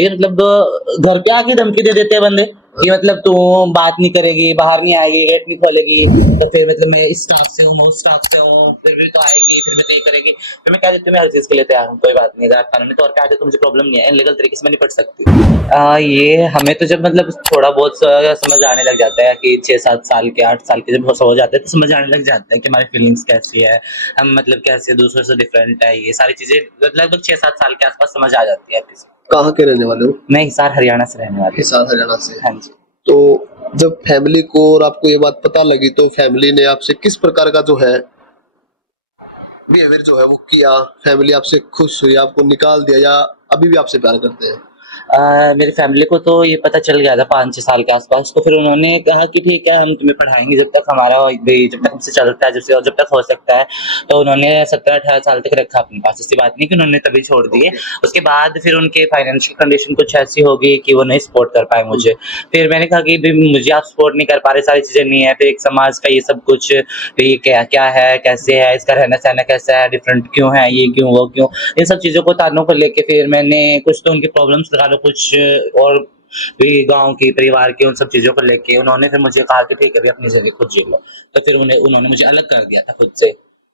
ये मतलब घर पे आके धमकी दे देते हैं बंदे कि मतलब तू बात नहीं करेगी, बाहर नहीं आएगी, गेट नहीं खोलेगी, तो फिर मतलब मैं इस स्टाफ से हूँ, मैं उस स्टाफ से हूँ, फिर भी तो आएगी, फिर भी तो ये करेगी। फिर मैं कह देती हूँ मैं हर चीज़ के लिए तैयार हूँ, कोई बात नहीं, अगर आप कानूनी तौर पे आ जाए तो मुझे प्रॉब्लम नहीं है, इनलीगल तरीके से मैं निपट सकती हूँ। ये हमें तो जब मतलब थोड़ा बहुत समझ आने लग जाता है कि 6-7 साल के, 8 साल के जब हो जाते हैं तो समझ आने लग जाता है कि हमारी फीलिंग्स कैसी है, हम मतलब कैसे दूसरों से डिफरेंट है, ये सारी चीज़ें लगभग 6-7 साल के आस-पास समझ आ जाती है किसी को। कहाँ के रहने वाले हो? मैं हिसार हरियाणा से रहने वाली हूँ। हिसार हरियाणा से। हाँ जी। तो जब फैमिली को और आपको ये बात पता लगी तो फैमिली ने आपसे किस प्रकार का जो है बिहेवियर जो है वो किया? फैमिली आपसे खुश हुई, आपको निकाल दिया या अभी भी आपसे प्यार करते हैं? मेरी फैमिली को तो ये पता चल गया था 5-6 साल के आसपास, तो फिर उन्होंने कहा कि ठीक है हम तुम्हें पढ़ाएँगे जब तक हमारा भाई जब तक हमसे चलता है जब तक हो सकता है। तो उन्होंने 17-18 साल तक रखा अपने पास, ऐसी बात नहीं कि उन्होंने तभी छोड़ दिए। ओके। उसके बाद फिर उनके फाइनेंशियल कंडीशन कुछ ऐसी हो गई कि वो नहीं सपोर्ट कर पाए मुझे। फिर मैंने कहा कि भई मुझे आप सपोर्ट नहीं कर पा रहे, सारी चीज़ें नहीं है, फिर एक समाज का ये सब कुछ, ये क्या-क्या है, कैसे है, इसका रहना-सहना कैसा है, डिफरेंट क्यों है, ये क्यों, वो क्यों? इन सब चीज़ों को तानों को लेके फिर मैंने कुछ तो उनकी प्रॉब्लम्स लगा लो, कुछ और भी गाँव की, परिवार की, उन सब चीज़ों को लेके उन्होंने फिर मुझे कहा कि ठीक है, अभी अपनी ज़िंदगी खुद जी लो। तो फिर उन्होंने मुझे अलग कर दिया था खुद से।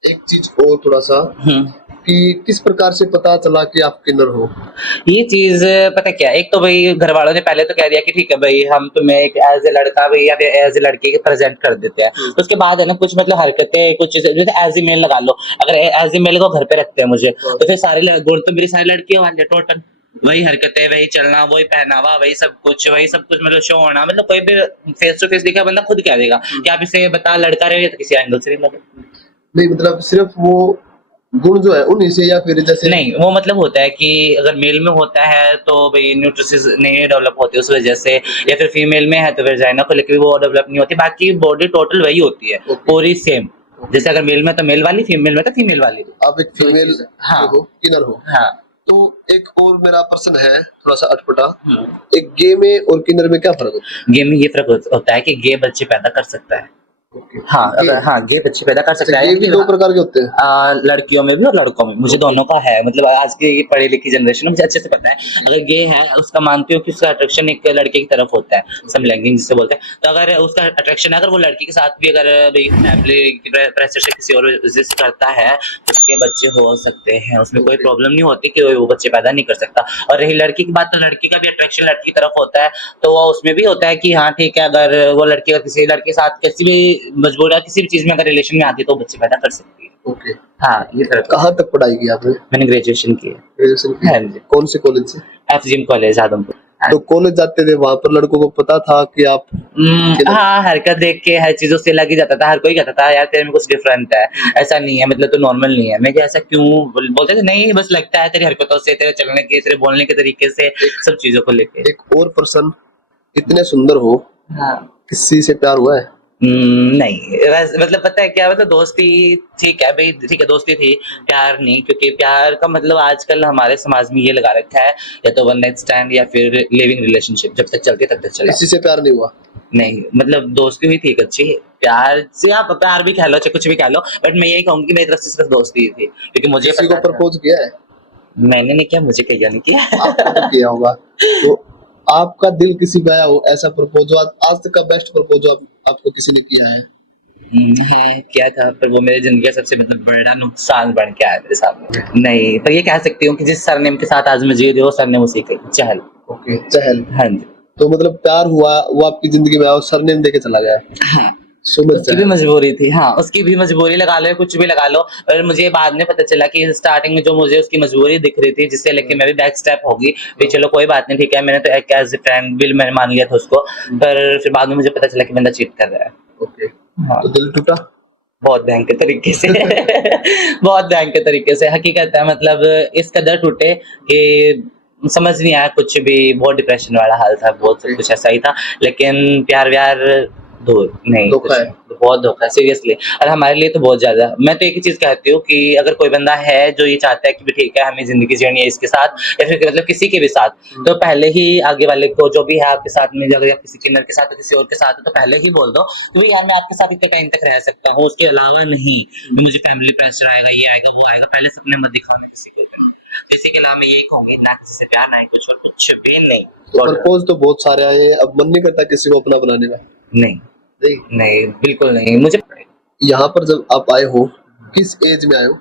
एक चीज़ और थोड़ा-सा हुँ। कि किस प्रकार से पता चला कि आप किन्नर हो? ये चीज़ पता क्या है, एक तो भई घरवालों ने पहले तो कह दिया कि ठीक है भई हम तुम्हें एक ऐज़ अ लड़का भई या फिर ऐज़ अ लड़की के प्रेज़ेंट कर देते हैं। उसके बाद है ना कुछ मतलब हरकतें कुछ जैसे जैसे ऐज़ अ मेल लगा लो, अगर ऐज़ अ मेल को घर पे रखते हैं मुझे, तो फिर सारे गुण तो मेरी सारी लड़कियों वाले टोटल। वही हरकतें, वही चलना, वही पहनावा, वही सब कुछ मतलब शो होना, मतलब कोई भी फेस टू फेस दिखा बंदा खुद कह देगा कि आप इसे बता लड़का रहे हो या तो किसी एंगल से भी लगे। नहीं मतलब सिर्फ़ वो गुण जो है उन्हीं से या फिर जैसे नहीं, वो मतलब होता है कि अगर मेल में होता है तो भई न्यूट्रिशंस नहीं डेवलप होते उस वज़ह से, या फिर फीमेल में है तो वजाइना को लेके भी वो डेवलप नहीं होती, बाकी बॉडी टोटल वही होती है, ओके, पूरी सेम। जैसे अगर मेल में तो मेल वाली, फीमेल में तो फीमेल वाली। आप एक तो ये फीमेल चीज़ है। जो हाँ, हो, किन्नर हो। हाँ। तो एक और मेरा प्रश्न है, थोड़ा-सा अटपटा। हुँ। एक गे में और किन्नर में क्या फ़र्क होता गे में ये फ़र्क होता है कि गे बच्चे पैदा कर सकता है। है? ओके, हाँ, गे अगर हाँ, गे बच्चे पैदा कर अच्छा सकता है गे भी कि 2 प्रकार के होते हैं? लड़कियों में भी और लड़कों में, मुझे ओके, दोनों का है, मतलब आज की पढ़ी-लिखी जनरेशन में मुझे अच्छे से पता है। अगर गे है, उसका मानती हूँ कि उसका अट्रैक्शन एक लड़के की तरफ होता है, समलैंगिक जिसे बोलते हैं। तो अगर उसका अट्रैक्शन है, अगर वो लड़की के साथ भी अगर भई फैमिली की प्रेशर से किसी और रेज़िस्ट करता है, उसके बच्चे हो सकते हैं, उसमें कोई ओके, प्रॉब्लम नहीं होती कि वो बच्चे पैदा नहीं कर सकता। और रही लड़की की बात, तो लड़की का भी अट्रैक्शन लड़की की तरफ होता है, तो वो उसमें भी होता है कि हाँ, ठीक है, अगर वो लड़की अगर किसी लड़के के साथ कैसी भी मजबूर या किसी भी चीज़ में अगर रिलेशन में आती है, तो वो बच्चे पैदा कर सकती है। ओके। हाँ, ये फ़र्क है। कहाँ तक पढ़ाई की आपने? मैंने ग्रेजुएशन की है। ग्रेजुएशन की? हाँ जी, कौन से कॉलेज से? FGM college Adampur. हाँ। तो कॉलेज जाते थे वहाँ पर लड़कों को पता था कि आप किन्नर हो? हाँ, हरकत देख के हर चीज़ों से लग ही जाता था, हर कोई कहता था यार तेरे में कुछ डिफरेंट है, ऐसा नहीं है, मतलब तू नॉर्मल नहीं है। मैं कहा ऐसा क्यों? बोलते थे नहीं बस लगता है तेरी हरकतों से, तेरे चलने के, तेरे बोलने के तरीके से, एक सब चीज़ों को लेके। एक और प्रश्न, इतने सुंदर हो, हाँ। किसी से प्यार हुआ है? नहीं, मतलब पता है क्या, मतलब दोस्ती ठीक है भई, ठीक है दोस्ती थी, प्यार नहीं, क्योंकि प्यार का मतलब आजकल हमारे समाज में ये लगा रखा है, या तो वन नाइट स्टैंड या फिर लिविंग रिलेशनशिप, जब तक चलती है तब तक चलाओ। किसी से प्यार नहीं हुआ? नहीं, मतलब दोस्ती हुई थी एक अच्छी, प्यार से आप प्यार भी कह लो, चाहे कुछ भी कह लो, बट मैं यही कहूँगी कि मेरी तरफ से सिर्फ दोस्ती ही थी, क्योंकि मुझे किसी को पता था। प्रपोज़ किया है? मैंने नहीं किया, मुझे कहिया नहीं आपको तो किया। किया होगा। तो आपका दिल किसी पे आया हो ऐसा प्रपोज़ जो आज तक का बेस्ट प्रपोज़ जो आपको किसी ने किया है? हाँ, किया था, पर वो मेरी ज़िंदगी का सबसे मतलब बड़ा नुकसान बन के आया मेरे सामने। नहीं, पर ये कह सकती हूँ कि जिस सरनेम के साथ आज मैं जी रही हूँ, वो सरनेम उसी का ही है, चहल। ओके, चहल। हाँ जी। तो मतलब प्यार हुआ, वो आपकी ज़िंदगी में आया और सरनेम देके चला गया। हाँ, सुमित उसकी भी चहल। मजबूरी थी, हाँ, उसकी भी मजबूरी लगा लो या कुछ भी लगा लो, पर मुझे बाद में पता चला कि स्टार्टिंग में जो मुझे उसकी मजबूरी दिख रही थी, जिससे लेके मैं भी बैक स्टेप होगी, भई चलो कोई बात नहीं, ठीक है, मैंने तो एक एज़ अ फ्रेंड भी मैंने मान लिया था उसको, पर फिर बाद में मुझे पता चला कि बंदा चीट कर रहा है। ओके, हाँ। तो दिल टूटा? बहुत भयंकर तरीके से। बहुत भयंकर तरीके से, हकीकत है, मतलब इस कदर टूटे कि समझ नहीं आया कुछ भी, बहुत डिप्रेशन वाला हाल था, बहुत सब ओके, कुछ ऐसा ही था, लेकिन प्यार-व्यार दूर नहीं, धोखा कुछ है। नहीं, बहुत धोखा है सीरियसली, और हमारे लिए तो बहुत ज़्यादा। मैं तो एक ही चीज़ कहती हूँ कि अगर कोई बंदा है जो ये चाहता है कि भी ठीक है, हमें ज़िंदगी जीनी है इसके साथ, या फिर मतलब किसी के भी साथ, तो पहले ही आगे वाले को जो भी है आपके साथ में, अगर आप किसी किन्नर के साथ हो, किसी और के साथ हो, तो पहले ही बोल दो कि भई यार मैं आपके साथ इतने टाइम तक रह सकता हूँ, उसके अलावा नहीं, मुझे फैमिली प्रेशर आएगा, ये आएगा, वो आएगा, पहले सपने मत दिखाना किसी को। किसी के नाम में यही कहूंगी, ना किसी से प्यार ना ही कुछ और, कुछ पेन नहीं। तो और प्रपोज तो बहुत सारे आए हैं, अब मन नहीं करता किसी को अपना बनाने का? नहीं, नहीं। नहीं बिल्कुल नहीं मुझे। यहाँ पर जब आप आए हो, किस एज में आए हो?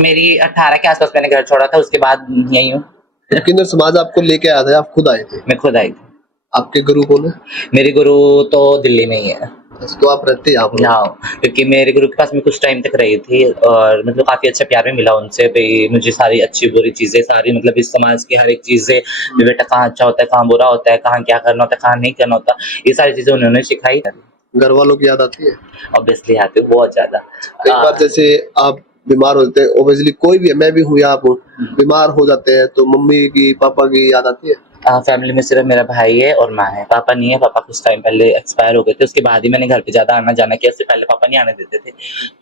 मेरी 18 के आसपास मैंने घर छोड़ा था, उसके बाद यही हूँ। तो किन्नर समाज आपको लेके आया था या आप खुद आए थे? मैं खुद आई थी। आपके गुरु कौन है? मेरे गुरु तो दिल्ली में ही है। तो आप रहते यहाँ पर हो? हाँ, क्योंकि मेरे गुरु के पास मैं कुछ टाइम तक रही थी और मतलब काफ़ी अच्छा प्यार भी मिला उनसे भी, मुझे सारी अच्छी-बुरी चीज़ें सारी मतलब इस समाज की हर एक चीज़ें कि बेटा कहाँ अच्छा होता है, कहाँ बुरा होता है, कहाँ क्या करना होता है, कहाँ नहीं करना होता, ये सारी चीज़ें उन्होंने सिखाई। घर वालों की याद आती है? ऑब्वियसली आती है बहुत ज़्यादा। कई बार जैसे आप बीमार होते हैं, ओबियसली कोई भी है, मैं भी हूँ या आप हो, बीमार हो जाते हैं तो मम्मी की, पापा की याद आती है? फैमिली में सिर्फ मेरा भाई है और माँ है, पापा नहीं है, पापा कुछ टाइम पहले एक्सपायर हो गए थे, उसके बाद ही मैंने घर पे ज़्यादा आना-जाना किया, इससे पहले पापा नहीं आने देते थे।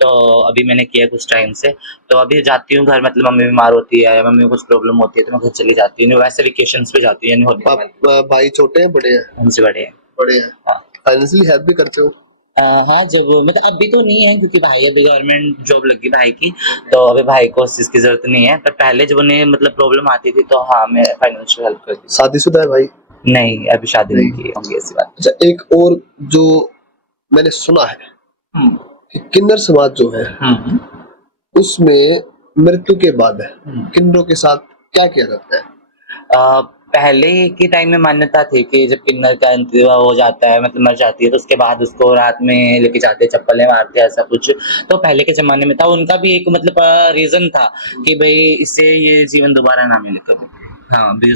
तो अभी मैंने किया कुछ टाइम से, तो अभी जाती हूँ घर, मतलब मम्मी बीमार होती है या मम्मी को कुछ प्रॉब्लम होती है तो मैं घर चली जाती हूँ, नहीं वैसे वेकेशंस पे जाती हूँ यानी होली भाई छोटे हैं बड़े हैं? हमसे बड़े हैं। बड़े हैं। हाँ। फाइनेंशियली हेल्प भी करते हो? हाँ, जब मतलब अभी तो नहीं है क्योंकि भाई अभी गवर्नमेंट जॉब लगी भाई की, तो अभी भाई को उस चीज़ की ज़रूरत नहीं है, पर पहले जब उन्हें मतलब प्रॉब्लम आती थी तो हाँ, मैं फाइनेंशियल हेल्प करती थी। शादीशुदा है भाई? नहीं, अभी शादी नहीं की होंगी ऐसी बात। अच्छा, एक और जो मैंने सुना है हुँ, कि किन्नर समाज जो है हुँ, उसमें मृत्यु के बाद हुँ। किन्नरों के साथ क्या किया जाता है? पहले के टाइम में मान्यता थी कि जब किन्नर का इंतज़ार हो जाता है मतलब मर जाती है तो उसके बाद उसको रात में लेके जाते हैं, चप्पलें मारते हैं ऐसा कुछ। तो पहले के ज़माने में था, उनका भी एक मतलब रीज़न था कि भई इससे ये जीवन दोबारा ना मिले कभी। हाँ, भी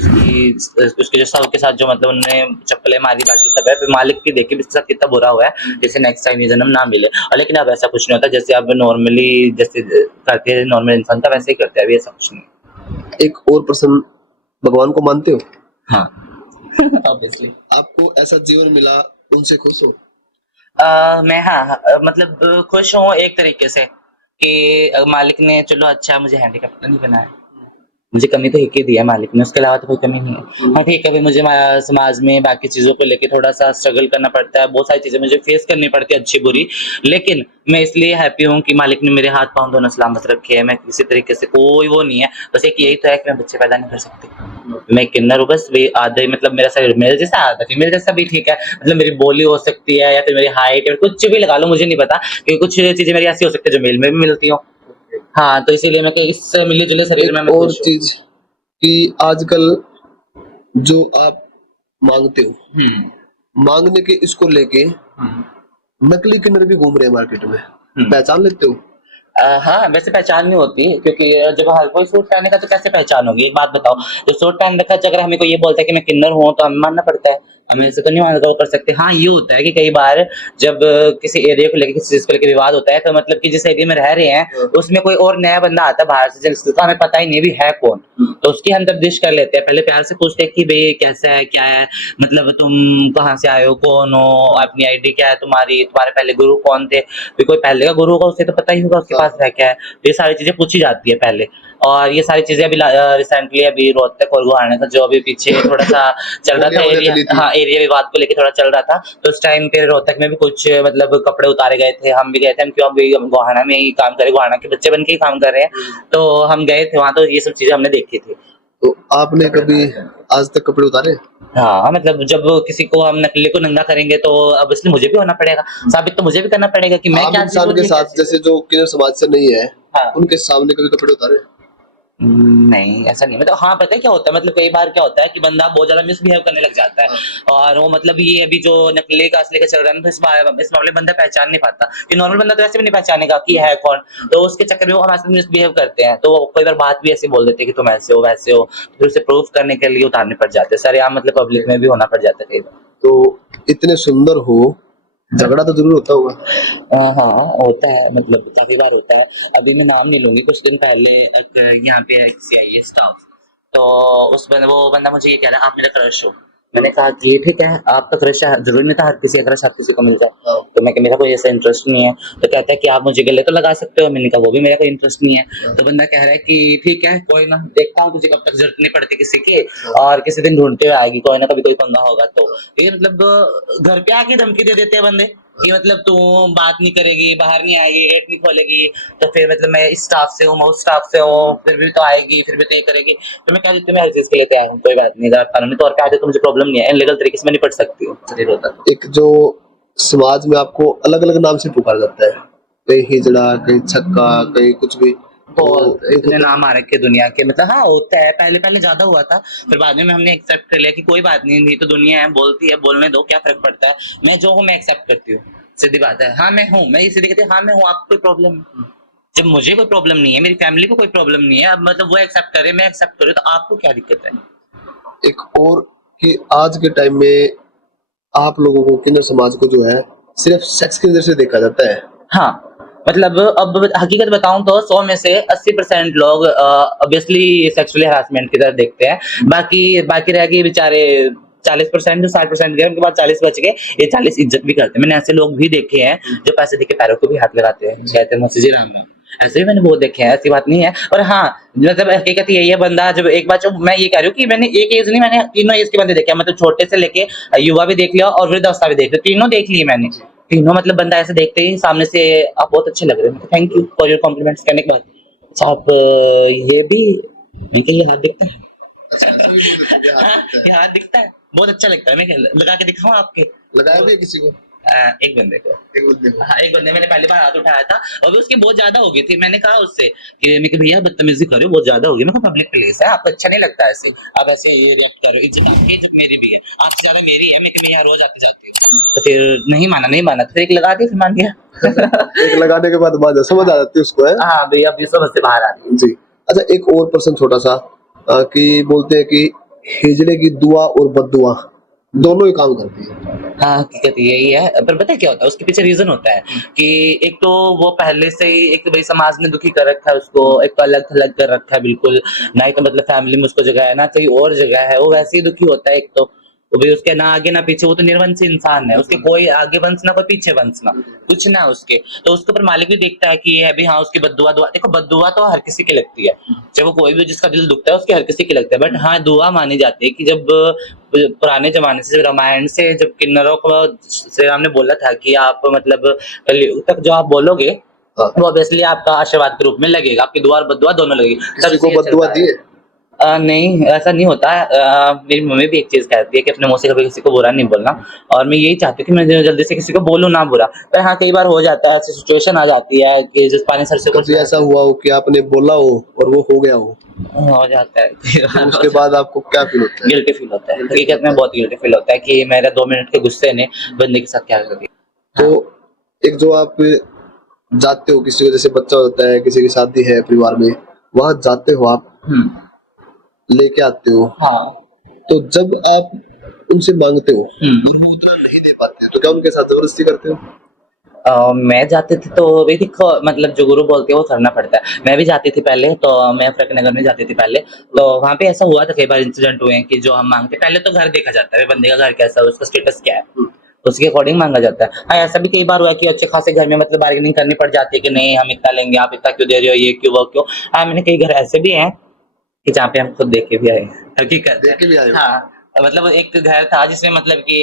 उसकी जो शव के साथ जो मतलब उन्होंने चप्पलें मारी बाकी सब है, फिर मालिक भी देखे भी इसके साथ कितना बुरा हुआ है, जैसे नेक्स्ट टाइम ये जन्म ना मिले। और लेकिन अब ऐसा कुछ नहीं होता, जैसे अब नॉर्मली जैसे करते हैं नॉर्मल इंसान था वैसे ही करते हैं, अभी ऐसा कुछ नहीं। एक और प्रश्न, भगवान को मानते हो? हाँ, ऑब्वियसली। आपको ऐसा जीवन मिला, उनसे खुश हो? मैं हाँ, मतलब खुश हूँ एक तरीके से कि मालिक ने चलो अच्छा मुझे हैंडीकैप्ड तो नहीं बनाया। मुझे कमी तो एक ही दी है मालिक ने, उसके अलावा तो कोई कमी नहीं है। हाँ, ठीक है अभी मुझे समाज में बाकी चीज़ों को लेके थोड़ा-सा स्ट्रगल करना पड़ता है, बहुत सारी चीज़ें मुझे फेस करनी पड़ती है अच्छी-बुरी, लेकिन मैं इसलिए हैप्पी हूँ कि मालिक ने मेरे हाथ-पाँव दोनों सलामत रखे हैं, मैं किसी तरीके से कोई वो नहीं है, बस एक यही तो है कि मैं बच्चे पैदा नहीं कर सकती। मैं किन्नर हूँ बस, वे आधे मतलब मेरा शरीर मेल जैसा, आधा फीमेल जैसा भी ठीक है, मतलब मेरी बोली हो सकती है या फिर मेरी हाइट या कुछ भी लगा लो मुझे नहीं पता, क्योंकि कुछ चीज़ें मेरी ऐसी हो सकती है जो मेल में भी मिलती हों। हाँ, तो इसीलिए मैं कि इस मिले-जुले शरीर में एक मैं और खुश हूँ। चीज कि आजकल जो आप मांगते हो, हुँ, मांगने के इसको लेके हुँ, नकली किन्नर भी घूम रहे हैं मार्केट में, हुँ। पहचान लेते हो? हाँ, वैसे पहचान नहीं होती क्योंकि जब हर कोई सूट पहनेगा तो कैसे पहचान होगी? एक बात बताओ, जो सूट पहन रखा है अगर हमें कोई ये बोलता है कि मैं किन्नर हूँ, तो हमें मानना पड़ता है। हम ऐसे तो नहीं मान वो कर सकते। हाँ, ये होता है कि कई बार जब किसी एरिया को लेके, किसी चीज़ को लेके विवाद होता है, तो मतलब कि जिस एरिया में रह रहे हैं, उसमें कोई और नया बंदा आता है बाहर से जिसका हमें पता ही नहीं भी है कौन, तो उसकी हम तफ्तीश कर लेते हैं। पहले प्यार से पूछते हैं कि भई कैसा है, क्या है? मतलब तुम कहाँ से आए हो, कौन हो? अपनी आईडी क्या है तुम्हारी? तुम्हारे पहले गुरु कौन थे? फिर कोई पहले का गुरु होगा उसे तो पता ही होगा उसके पास है क्या है। तो ये सारी चीज़ें पूछी जाती है पहले, और ये सारी चीज़ें अभी रिसेंटली अभी रोहतक और गोहाना का जो अभी पीछे थोड़ा-सा चल रहा था गोलियां एरिया, चली थी। हाँ, एरिया विवाद को लेके थोड़ा चल रहा था, तो उस टाइम पे रोहतक में भी कुछ मतलब कपड़े उतारे गए थे, हम भी गए थे, हम क्यों अभी हम गोहाना में ही काम कर रहे हैं, गोहाना के बच्चे बन के ही काम कर रहे हैं, तो हम गए थे वहाँ, तो ये सब चीज़ें हमने देखी थी। तो आपने कभी आज तक कपड़े उतारे? हाँ, मतलब जब किसी को हम नकली को नंगा करेंगे तो ऑब्वियसली मुझे भी होना पड़ेगा, साबित तो मुझे भी करना पड़ेगा कि मैं आम क्या चीज़ इंसान हूँ, के ये क्या साथ चीज़ है। जैसे जो किन्नर समाज से नहीं है, हाँ। उनके सामने कभी कपड़े उतारे? नहीं, ऐसा नहीं, मतलब हाँ, पता है क्या होता है, मतलब कई बार क्या होता है कि बंदा बहुत ज़्यादा मिसबिहेव करने लग जाता है, और वो मतलब ये अभी जो नकली का असली का चल रहा है ना, तो इस मामले में बंदा पहचान नहीं पाता, कि नॉर्मल बंदा तो ऐसे भी नहीं पहचानेगा कि है कौन, तो उसके चक्कर में वो हमारे साथ मिसबिहेव करते हैं, तो कई बार बात भी ऐसी बोल देते हैं कि तुम ऐसे हो, वैसे हो, फिर उसे प्रूव करने के लिए उतारने पड़ जाते हैं, सरेआम मतलब पब्लिक में भी होना पड़ जाता है कई बार। तो इतने सुंदर हो, झगड़ा तो जरूर होता होगा? हाँ, होता है, मतलब काफ़ी बार होता है। अभी मैं नाम नहीं लूँगी, कुछ दिन पहले एक यहाँ पे किसी आई है स्टाफ, तो उस बंद वो बंदा मुझे ये कह रहा है आप मेरा क्रश हो। मैंने कहा कि ठीक है, आपका क्रश है, ज़रूरी नहीं था हर किसी का क्रश हर किसी को मिल जाए। तो मैं मेरा कोई ऐसा इंटरेस्ट नहीं है। तो कहता है कि आप मुझे गले तो लगा सकते हो। मैंने कहा वो भी मेरा कोई इंटरेस्ट नहीं है। तो बंदा कह रहा है कि ठीक है, कोई ना, देखता हूँ तुझे कब तक ज़रूरत नहीं पड़ती किसी की, और किसी दिन ढूँढते हुए आएगी, कोई ना कभी कोई पंगा होगा तो। ये मतलब घर पे आके धमकी दे देते हैं बंदे। कि मतलब तू बात नहीं करेगी, बाहर नहीं आएगी, गेट नहीं खोलेगी, तो फिर मतलब मैं इस स्टाफ से हूँ, मैं उस स्टाफ से हूँ, फिर भी तो आएगी, फिर भी तो ये करेगी। तो मैं कह देती हूँ मैं हर चीज के लिए तैयार हूँ, कोई बात नहीं, अगर आप कानूनी तौर पे आते तो मुझे प्रॉब्लम नहीं है, इनलीगल तरीके से मैं निपट सकती हूँ, शरीर होता तो। एक जो समाज में आपको अलग अलग नाम से पुकारा जाता है, कहीं हिजड़ा, कहीं छक्का, कहीं कुछ भी, तो बहुत एक इतने होता है नाम आ रखे दुनिया के, मतलब हाँ होता है, पहले पहले ज्यादा हुआ था, फिर बाद में हमने एक्सेप्ट कर लिया कि कोई बात नहीं, नहीं तो दुनिया है, बोलती है, बोलने दो, क्या फर्क पड़ता है, मैं जो हूँ मैं एक्सेप्ट करती हूँ, सीधी बात है। हाँ मैं हूँ, मैं ये सीधी कहती हूँ, हाँ मैं हूँ, आपको कोई प्रॉब्लम है? जब मुझे कोई प्रॉब्लम नहीं है, मेरी फैमिली को कोई प्रॉब्लम नहीं है, अब मतलब वो एक्सेप्ट करे, मैं एक्सेप्ट करूँ, तो आपको क्या दिक्कत है? एक और कि आज के टाइम में आप लोगों को, किन्नर समाज को जो है सिर्फ सेक्स की नजर से देखा जाता है। हाँ, मतलब अब हकीकत बताऊं तो 100 में से 80% लोग ऑब्वियसली सेक्सुअली हरासमेंट की तरफ देखते हैं, बाकी बाकी रह गए बेचारे 40%, जो 60% गए उनके बाद 40 बच गए, ये 40 इज्जत भी करते हैं। मैंने ऐसे लोग भी देखे हैं जो पैसे देके पैरों को भी हाथ लगाते हैं, कहते हैं मौसी जी राम राम। ऐसे भी मैंने बहुत देखे हैं, ऐसी बात नहीं है। और हाँ, मतलब हकीकत यही है, बंदा जब एक बार, जो मैं ये कह रही हूँ कि मैंने एक एज नहीं, मैंने तीनों एज के बंदे देखे हैं, मतलब छोटे से लेके युवा भी देख लिया और वृद्धावस्था भी देख लिया, तीनों देख लिए मैंने। तीनों मतलब बंदा ऐसे देखते ही सामने से, आप बहुत अच्छे लग रहे हो, thank you for your compliments करने के बाद, अच्छा आप ये भी, मैं कहा ये हाथ दिखता है, हाँ, ये हाथ दिखता है, बहुत अच्छा लगता है, मैं लगा के दिखाऊं आपके? लगाया भी है किसी को? एक बंदे को, एक बंदे को। हाँ एक बंदे, मैंने पहली बार हाथ उठाया था और भी उसकी बहुत ज्यादा हो गई थी, मैंने कहा उससे कि मैं भैया बदतमीजी कर रहे हो, बहुत ज्यादा हो गई, मैं पब्लिक प्लेस है, आपको अच्छा नहीं लगता ऐसे, आप ऐसे ये रिएक्ट कर रहे हो, इज्जत मेरी भी है, आपसे ज्यादा मेरी है, मैं भैया रोज आते जाती हूँ, तो फिर नहीं माना तो फिर एक लगा दिया, फिर मान गया। एक लगाने के बाद बात समझ आ जाती है उसको, है। हाँ भैया, अब ये समझ से बाहर आ गई। जी। अच्छा, एक और प्रश्न छोटा सा, कि बोलते हैं कि हिजड़े की दुआ और बद्दुआ दोनों ही काम करती है। हाँ, हकीकत यही है, पर पता है क्या होता है, उसके पीछे रीजन होता है कि एक तो वो पहले से ही, एक तो भाई समाज ने दुखी कर रखा है उसको, एक तो अलग थलग कर रखा है बिल्कुल, ना ही तो मतलब फैमिली में उसको जगह है, ना कहीं और जगह है, वो वैसे ही दुखी होता है। एक तो भाई उसके ना आगे ना पीछे, वो तो निर्वंशी इंसान है, उसके कोई आगे वंश ना कोई पीछे वंश ना कुछ ना उसके, तो उसके ऊपर मालिक भी देखता है कि ये है भी, हाँ उसकी बद्दुआ, दुआ देखो, बद्दुआ तो हर किसी की लगती है, चाहे वो कोई भी, जिसका दिल दुखता है उसकी हर किसी की लगता है, बट हाँ दुआ मानी जाती है कि जब पुराने जमाने से, जब रामायण से, जब किन्नरों को श्री राम ने बोला था कि आप मतलब कलयुग तक जो आप बोलोगे, हाँ। वो ऑब्वियसली आपका आशीर्वाद के रूप में लगेगा, आपकी दुआ और बद्दुआ दोनों लगेगी। किसी को बद्दुआ दी है? नहीं, ऐसा नहीं होता है। मेरी मम्मी भी एक चीज कहती है कि अपने मुंह से कभी किसी को बुरा नहीं बोलना, और मैं यही चाहती हूँ कि मैं जल्दी से किसी को बोलूँ ना बुरा, पर हाँ कई बार हो जाता है, ऐसी सिचुएशन आ जाती है कि जिस पानी सर से कभी ऐसा हुआ हो कि आपने बोला हो और वो हो गया हो जाता है, तो उसके बाद आपको क्या फील होता है? गिल्टी फील होता है, हकीकत में बहुत गिल्टी फील होता है कि मेरा 2 मिनट के गुस्से ने बंदे के साथ क्या कर दिया। तो एक जो आप जाते हो किसी को, जैसे बच्चा होता है, किसी की शादी है परिवार में, वहां जाते हो आप, लेके आते हो, हाँ। तो जब आप उनसे मांगते हो और वो उतना नहीं दे पाते, तो क्या उनके साथ जबरदस्ती करते हो? मैं जाती थी तो वही देखो, मतलब जो गुरु बोलते हैं वो करना पड़ता है। मैं भी जाती थी पहले, तो मैं फरक नगर में जाती थी पहले, तो वहाँ पे ऐसा हुआ था, कई बार इंसिडेंट हुए हैं कि जो हम मांगते, पहले तो घर देखा जाता है, बंदे का घर कैसा है, उसका स्टेटस क्या है, उसके अकॉर्डिंग मांगा जाता है। हाँ ऐसा भी कई बार हुआ है कि अच्छे खासे घर में मतलब बार्गेनिंग करनी पड़ जाती है कि नहीं हम इतना लेंगे, आप इतना क्यों दे रहे हो, ये क्यों वो क्यों। हाँ मैंने कई घर ऐसे भी हैं कि जहाँ पे हम खुद देख के भी आए हैं, हकीकत देख के भी आए हो? हाँ, मतलब एक घर था जिसमें मतलब कि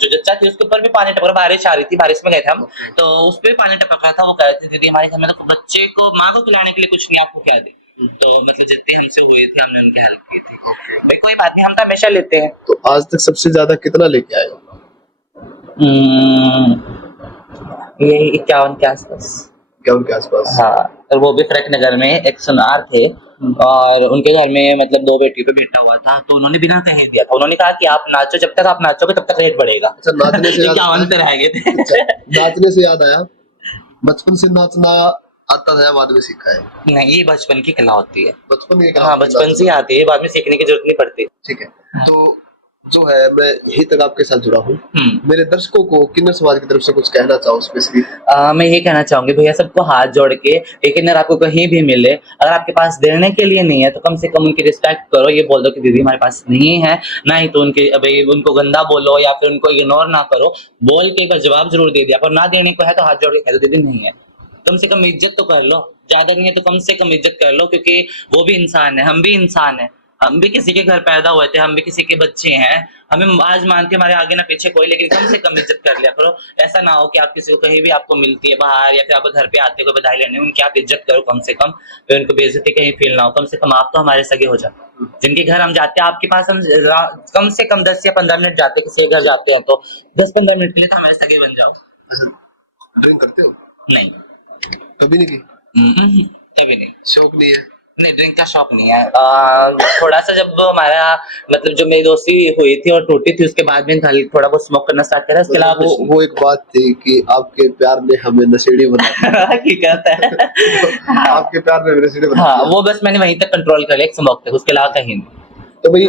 जो जच्चा थी उसके ऊपर भी पानी टपक रहा, बारिश आ रही थी, बारिश में गए थे हम, तो उस पे भी पानी टपक रहा था। वो कह रहे थे दीदी हमारे घर में तो बच्चे को, माँ को खिलाने के लिए कुछ नहीं, आपको क्या दे। तो मतलब जितनी हमसे हुई थी हमने उनकी हेल्प की थी। भाई कोई बात नहीं, हम तो हमेशा लेते हैं। तो आज तक सबसे ज्यादा कितना लेके आए हो? ये 51 के आसपास। क्या उनके आसपास? हाँ, और वो भी फरक नगर में एक सुनार थे, और उनके घर में मतलब 2 बेटी पे बेटा हुआ था, तो उन्होंने बिना कहे दिया था, उन्होंने कहा कि आप नाचो, जब तक आप नाचोगे तब तक रेट बढ़ेगा। अच्छा, नाचने से याद 51 पे रह गए थे। अच्छा, नाचने से याद आया, बचपन से नाचना आता था या बाद में सीखा है? नहीं, ये बचपन की कला होती है। बचपन की हाँ बचपन से ही आती है, बाद में सीखने की जरूरत नहीं पड़ती। ठीक है। तो जो है, मैं यही तक आपके साथ जुड़ा हूँ। मेरे दर्शकों को किन्नर समाज की तरफ से कुछ कहना चाहो स्पेशली? मैं ये कहना चाहूंगी भैया, सबको हाथ जोड़ के, एक किन्नर आपको कहीं भी मिले, अगर आपके पास देने के लिए नहीं है तो कम से कम उनकी रिस्पेक्ट करो, ये बोल दो कि दीदी हमारे पास नहीं है, ना ही तो उनके भाई उनको गंदा बोलो या फिर उनको इग्नोर ना करो, बोल के एक बार जवाब जरूर दे दिया, पर ना देने को है तो हाथ जोड़ के कह दो दीदी नहीं है, कम से कम इज्जत तो कर लो, ज्यादा नहीं है तो कम से कम इज्जत कर लो, क्योंकि वो भी इंसान है, हम भी इंसान है, हम भी किसी के घर पैदा हुए थे, हम भी किसी के बच्चे हैं, हमें आज मानते हमारे आगे ना पीछे कोई, लेकिन कम से कम इज्जत कर लिया करो। ऐसा ना हो कि आप किसी को कहीं भी आपको मिलती है बाहर या फिर आपको घर पे आते हो कोई बधाई लेने, उनकी आप इज्जत करो कम से कम, फिर उनको बेइज्जती कहीं फील ना हो। कम से कम आप तो हमारे सगे हो जाओ। जिनके घर हम जाते हैं आपके पास, हम कम से कम 10 या 15 मिनट जाते हैं, किसी के घर जाते हैं तो 10-15 मिनट के लिए तो हमारे सगे बन जाओ। ड्रिंक करते हो? नहीं, कभी नहीं की? कभी नहीं। शौक नहीं है? नहीं, ड्रिंक का शौक नहीं है। थोड़ा सा जब हमारा मतलब जो मेरी दोस्ती हुई थी और टूटी थी, उसके बाद में थोड़ा बहुत स्मोक करना स्टार्ट करा, उसके अलावा कुछ वो एक बात थी कि आपके प्यार ने हमें नशेड़ी बना दिया। हकीकत है। आपके प्यार ने हमें नशेड़ी बना हाँ, दिया। वो बस मैंने वहीं तक कंट्रोल कर लिया, एक स्मोक तक, उसके अलावा कहीं नहीं। तो भाई